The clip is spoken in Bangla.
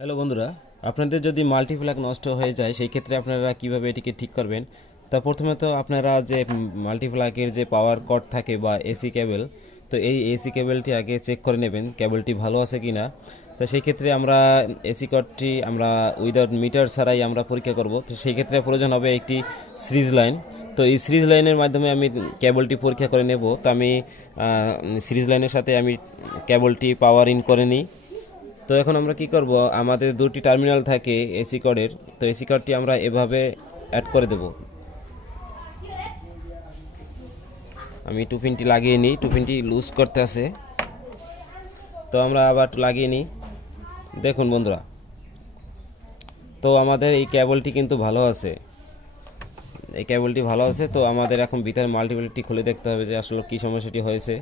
হ্যালো বন্ধুরা, আপনাদের যদি মাল্টিপ্লাগ নষ্ট হয়ে যায় সেই ক্ষেত্রে আপনারা কিভাবে এটিকে ঠিক করবেন। তা প্রথমে তো আপনারা যে মাল্টিপ্লাগের যে পাওয়ার কর্ড থাকে বা এসি কেবল, তো এই এসি কেবলটি আগে চেক করে নেবেন কেবলটি ভালো আছে কিনা। তো সেই ক্ষেত্রে আমরা এসি কর্ডটি আমরা উইদাউট মিটার ছাড়াই আমরা পরীক্ষা করব। তো সেই ক্ষেত্রে প্রয়োজন হবে একটি সিরিজ লাইন। তো এই সিরিজ লাইনের মাধ্যমে আমি কেবলটি পরীক্ষা করে নেব। তো আমি সিরিজ লাইনের সাথে আমি কেবলটি পাওয়ার ইন করে নিই। তো এখন আমরা কি করব, আমাদের দুটি টার্মিনাল থাকে এসি কর্ডের। তো এসি কর্ডটি আমরা এভাবে অ্যাড করে দেব। আমি টুপিনটি লাগিয়ে নিই, টুপিনটি লুজ করতে আছে। তো আমরা আবার লাগিয়ে নিই। দেখুন বন্ধুরা, তো আমাদের এই কেবলটি কিন্তু ভালো আছে, এই কেবলটি ভালো আছে। তো আমাদের এখন ভিতরে মাল্টিপ্লাগটি খুলে দেখতে হবে যে আসলে কি সমস্যাটি হয়েছে।